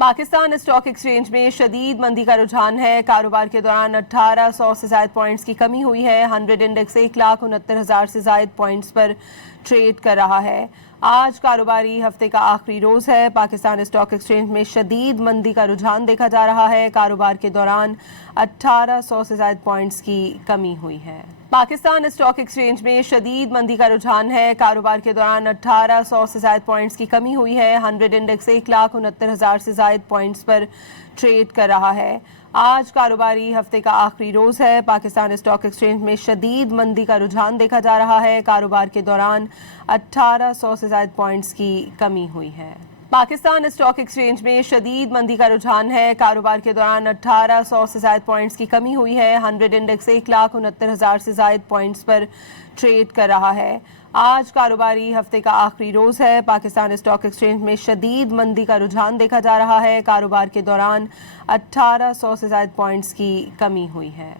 Pakistan stock exchange में शदीद मंदी का रुझान है। कारोबार के दौरान 1800 से ज़ायद पॉइंट्स की कमी हुई है। 100 इंडेक्स 1,69,000 से ज़ायद पॉइंट्स पर ट्रेड कर रहा है। आज कारोबारी हफ्ते का आखिरी रोज़ है। पाकिस्तान स्टॉक एक्सचेंज में शदीद मंदी का रुझान देखा जा रहा है। कारोबार के दौरान 1800 से ज़ायद पॉइंट्स की कमी हुई है। पाकिस्तान स्टॉक एक्सचेंज में शदीद मंदी का रुझान है। कारोबार के दौरान 1800 से ज़ायद पॉइंट्स की कमी हुई है। 100 इंडेक्स 1,69,000 से ज़ायद पॉइंट्स पर ट्रेड कर रहा है। आज कारोबारी हफ्ते का आखिरी रोज़ है। पाकिस्तान स्टॉक एक्सचेंज में शदीद मंदी का रुझान देखा जा रहा है। कारोबार के दौरान 1800 से ज़ायद पॉइंट्स की कमी हुई है। पाकिस्तान स्टॉक एक्सचेंज में शदीद मंदी का रुझान है। कारोबार के दौरान 1800 से ज़ायद पॉइंट्स की कमी हुई है। 100 इंडेक्स 1,69,000 से ज़ायद पॉइंट्स पर ट्रेड कर रहा है। आज कारोबारी हफ्ते का आखिरी रोज़ है। पाकिस्तान स्टॉक एक्सचेंज में शदीद मंदी का रुझान देखा जा रहा है। कारोबार के दौरान 1800 से ज़ायद पॉइंट्स की कमी हुई है।